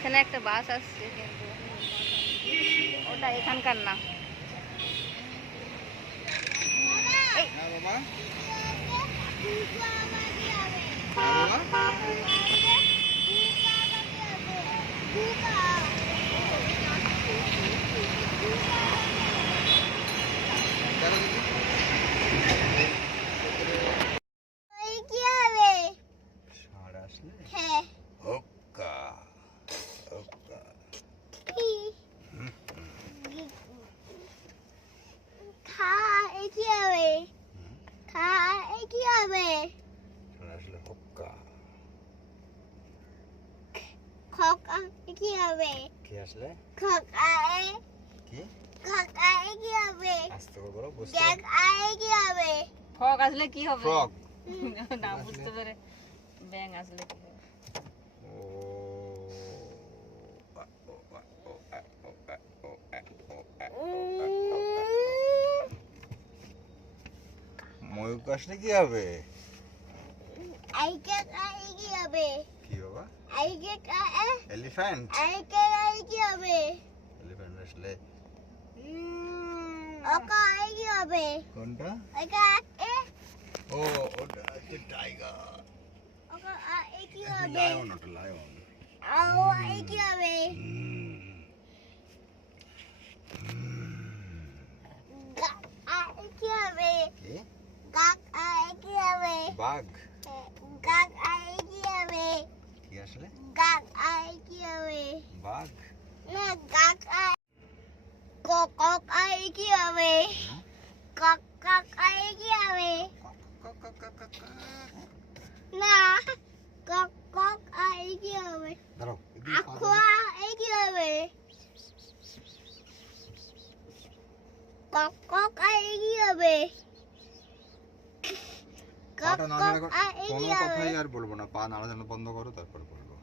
এখানে একটা বাস আসছে, কিন্তু ওটা এখানকার না। ফ্রগ আসলে কি হবে? না বুঝতে পারে। ব্যাং আসলে কি হবে? ময়ূর আসলে কি হবে? কি বাবা? এলিফ্যান্ট। এলিফ্যান্ট আসলে কোনটা? ও ওটা হচ্ছে টাইগার। লায়ন, ওটা লায়ন। বাঘ কি আসলে? বাঘ কোনো কথাই আর বলবো না, পা নাড়াচাড়া বন্ধ করো, তারপর বলবো।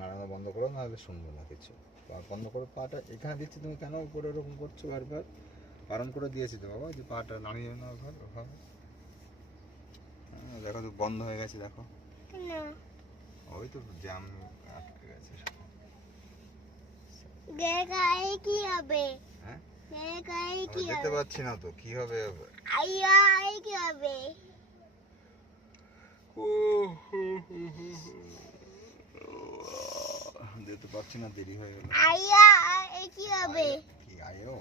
নাড়ানো বন্ধ করো, নাহলে শুনবো না কিছু। পা বন্ধ করো, পাটা এখানে দিচ্ছি, তুমি কেন উপরে ওরকম করছো? বারবার বারণ করে দিয়েছি তো বাবা, যে পাটা নামিয়ে না ওখানে। দেখো তো বন্ধ হয়ে গেছে, দেখো। ওই তো জ্যাম আটকে গেছে। হ্যাঁ দেখতে পাচ্ছি না তো, কি হবে? দেখতে পাচ্ছি না, দেরি হয়ে গেল। কি আয়ো?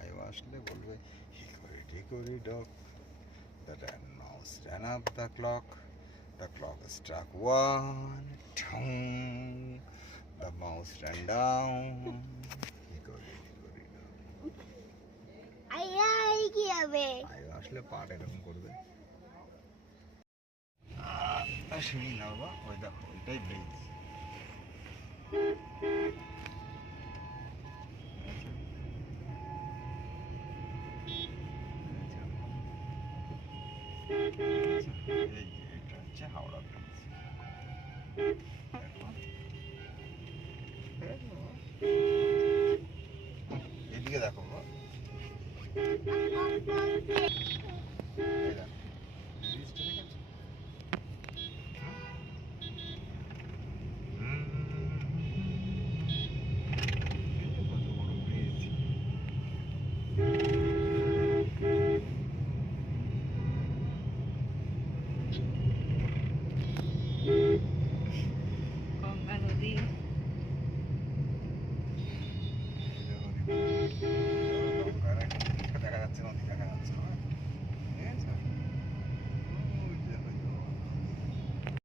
আয়ো আসলে বলবে hickory dock, the mouse ran up the clock struck 1, the mouse ran down, hickory dock. আয়ো আসলে পাট এরকম করবে। শুনি না বাবা, ওই দেখো, ওইটাই ব্রিজ। এটা হচ্ছে হাওড়া ব্রিজ। এদিকে দেখো বাবা,